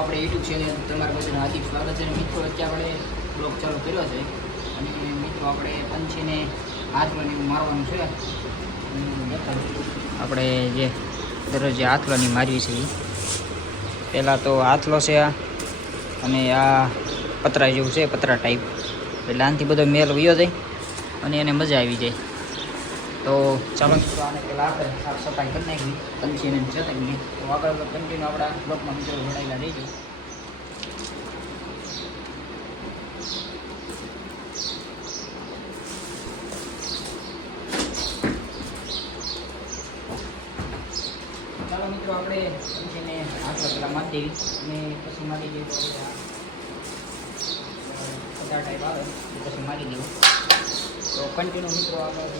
આપણે YouTube channel તમારા બધાનું હાર્દિક સ્વાગત છે. મિત્રો અત્યારે આપણે બ્લોગ ચાલુ કર્યો છે અને મિત્રો આપણે પંછીને હાથલાની મારવાનું છે. આપણે જે દરરોજ હાથલાની મારવી છે પહેલાં તો હાથલો છે અને આ પતરા જેવું છે, પતરા ટાઈપ, એટલે આનાથી બધો મેલ વયો જાય અને એને મજા આવી જાય. તો ચાલો મિત્રો આને પહેલાં આપણે સાફ સફાઈ કરી નાખી પંછીને જતાવીએ. તો આગળ કન્ટિન્યુ આપણા બ્લોગમાં મિત્રો જોડાયેલા રહીજો. ચાલો મિત્રો આપણે પંછીને હાથ પહેલાં મારી દેવી અને પછી મારી દેવી પતરા ટાઈપ આવે પછી મારી દેવું. તો કન્ટિન્યુ મિત્રો આગળ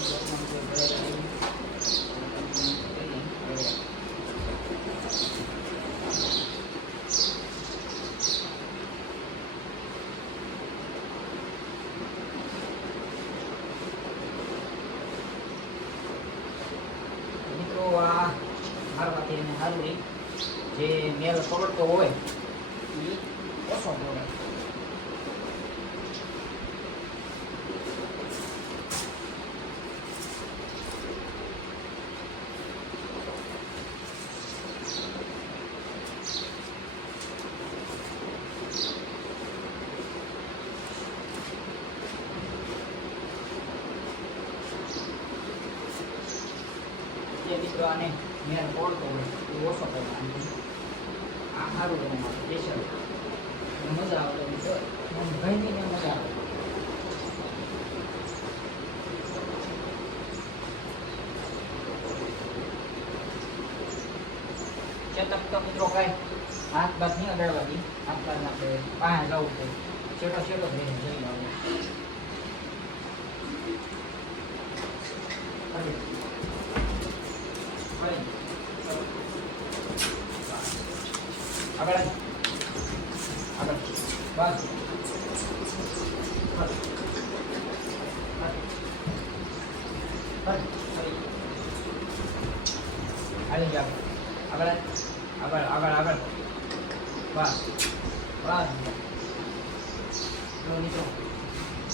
મિત્રો આ મારવાથી એને સારું રહી, જે મેલ પકડતો હોય એ ઓછો પકડે. મિત્રો આને મેર પડતો હોય એ ઓછો કરવાનો, આ સારું રહે મારું પ્રેશર, મજા આવે મિત્રો, ભાઈને મજા આવે. ચેતક તો મિત્રો કાંઈ હાથ બાદ નહીં અડાડવાની, હાથ બાદ આપણે પાસે જવું છે, છેટો છેટો જઈને જઈ આવે. આગળ આગળ બસ હાલી જાવ આગળ આગળ આગળ આગળ બસ બસ મિત્રો.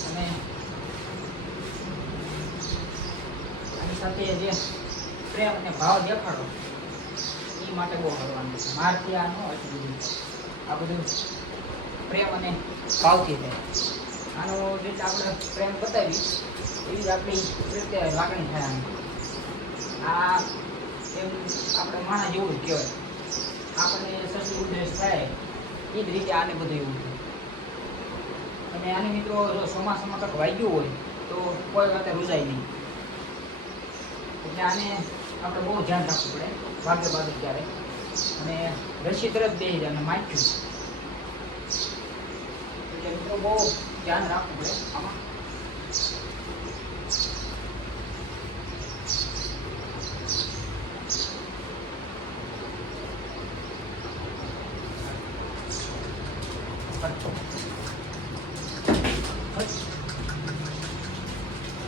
અને આની સાથે જે પ્રેમ અને ભાવ દેખાડો એ માટે બહુ કરવાનું છે. મારથી આ ન હોય બધું, આ બધું પ્રેમ અને ભાવથી થાય. આનો રીતે આપણે પ્રેમ બતાવી એવી જ આપણી રીતે લાગણી થાય. આ એમ આપણે માણસ જેવું જ કહેવાય, આપણને સસલું ઉદ્દેશ થાય એ જ રીતે આને બધું એવું થાય. અને આને મિત્રો જો ચોમાસામાં કંઈક વાગ્યું હોય તો કોઈ વાતે રૂજાય નહીં, એટલે આને આપણે બહુ ધ્યાન રાખવું પડે વાગે વાગે ત્યારે. અને રસી તરત બેસી જાય અને માખ્યું, એટલે મિત્રો બહુ ધ્યાન રાખવું પડે આમાં.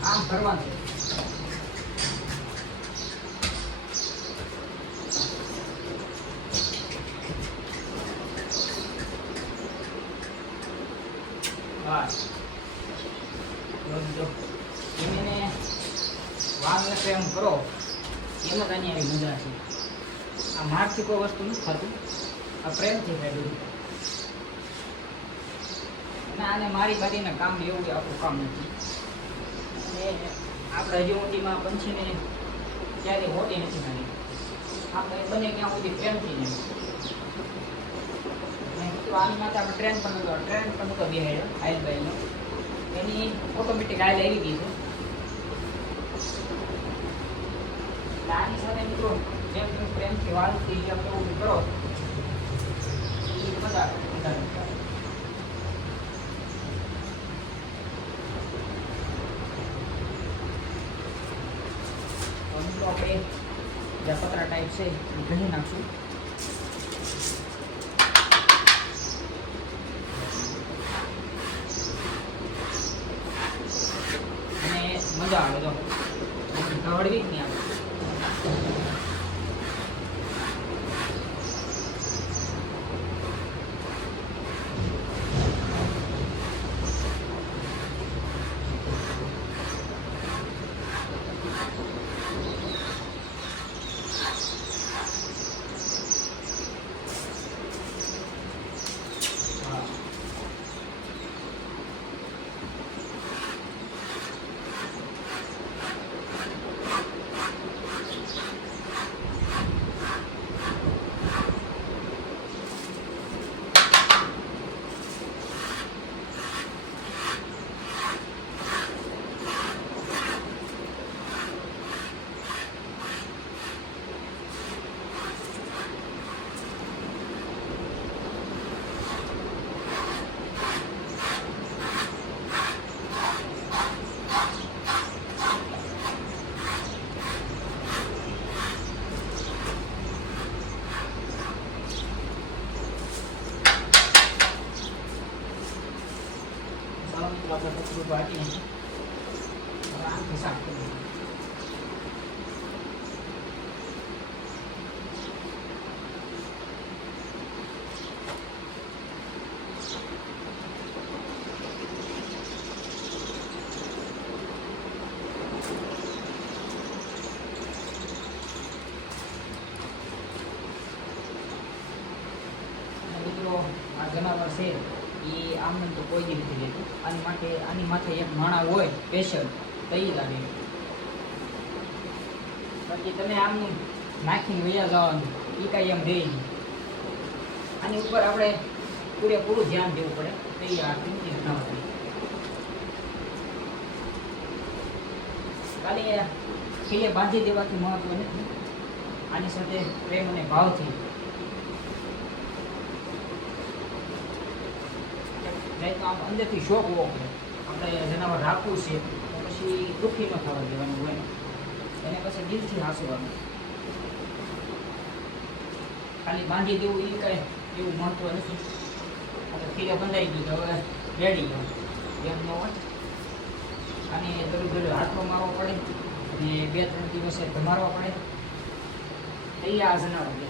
આમ કરવાનું છે. એને વાંગને પ્રેમ કરો એમાં આની આવી મજા છે. આ મારથી કોઈ વસ્તુ નથી થતું, આ પ્રેમથી થાય બધું. અને આને મારી બારીને કામ એવું આપણું કામ નથી. અને આપણે હજી ઊંડીમાં પંછીને ક્યારેય હોતી નથી મારી, આપણે બને ક્યાં સુધી પ્રેમથી નહીં. તો આની માટે આપણે ટ્રેન પણ નતો બેહાડ્યો આયલ બાઈનો, એની ઓટોમેટિક આયલ આવી ગઈ છે. આની સાથે મિત્રો જેમ તમે પ્રેમથી વાલથી જેમ એવું કરો એ મજા આવે. મિત્રો આપણે જે પતરા ટાઈપ છે એ ઘણી નાખશું. મજા આવે તો દોડવી જ નહીં આવે. આટલું આપણે કચરું વાટી નાખીએ. હવે આમથી સાફ કરી દઈએ. મિત્રો આ જનાવર છે એ આમને તો કોઈ જ નથી લેતું. આની માથે એક માણા હોય સ્પેશિયલ તઈ લાગે. બાકી તમે આમનું નાખીને વયા જવાનું એ કાંઈ એમ રહે નહીં. આની ઉપર આપણે પૂરેપૂરું ધ્યાન દેવું પડે. તઈ આ કિંમતી જનાવર ખાલી ખીલે બાંધી દેવાથી મહત્વ નથી. આની સાથે પ્રેમ અને ભાવથી નહીં તો આમ અંદરથી શોખ હોવો પડે. આપણે જનાવર રાખવું છે તો પછી દુઃખી ન થવા દેવાનું હોય એને પછી દિલથી હાંસવાનું. ખાલી બાંધી દેવું એ કાંઈ એવું મહત્વ નથી. આપણે ખીરે બંધાઈ ગયું તો હવે રેડી ગયો એમ ન હોય. આને દરરોજ હાથમાં મારવો પડે અને 2-3 દિવસે ધમારવા પડે. એ આ જનાવર લે.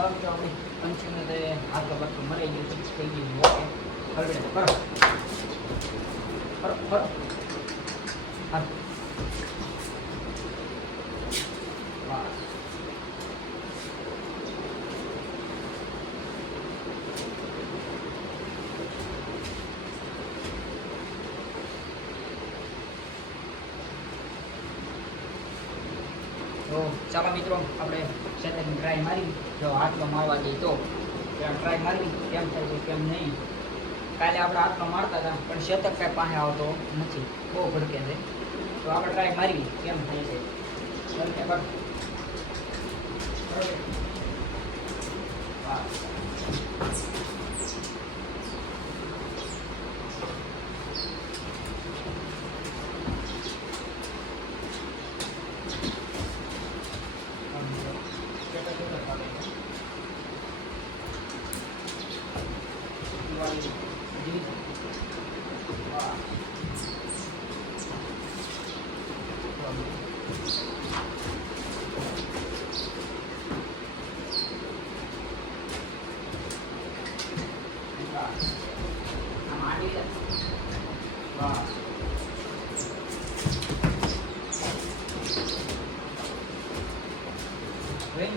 આપણી પંચીને તો હાથો બાથો મરાઈ ગયું ફિક્સ થઈ ગયું. ઓકે હળવે કરો કરો કરો હા બસ. તો ચાલો મિત્રો આપણે સેટની ટ્રાય મારી. જો હાથમાં મારવા જઈએ તો ટ્રાય મારવી કેમ થાય છે કેમ નહીં. કાલે આપણે હાથમાં મારતા હતા પણ શેતક કાંઈ પાસે આવતો નથી, બહુ ભડકે છે. તો આપણે ટ્રાય મારવી કેમ થાય છે.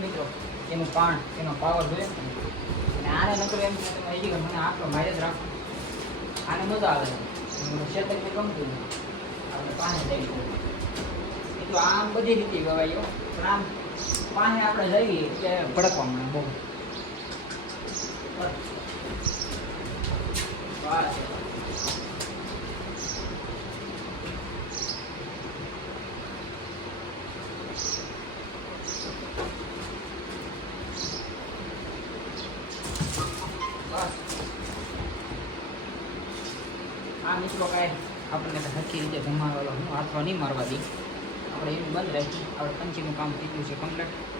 મિત્રો એનું પાણ એનો પાવર જોઈએ અને આને નકર એમ છે તમે હજી મને આટલો મારે જ રાખો. આને મજા આવે શેતકને ગમતું આપણે પાને જઈશું. એ તો આમ બધી રીતે ગવાયો પણ આમ પાને આપણે જઈએ એટલે ભડકવા મળે બહુ. આ મિત્રો કાંઈ આપણને હરખી રીતે જમાડવાનો હાથમાં નહીં મારવા દે. આપણે એનું બંધ રાખી આપણે પંચીનું કામ થઈ ગયું છે કમ્પ્લીટ.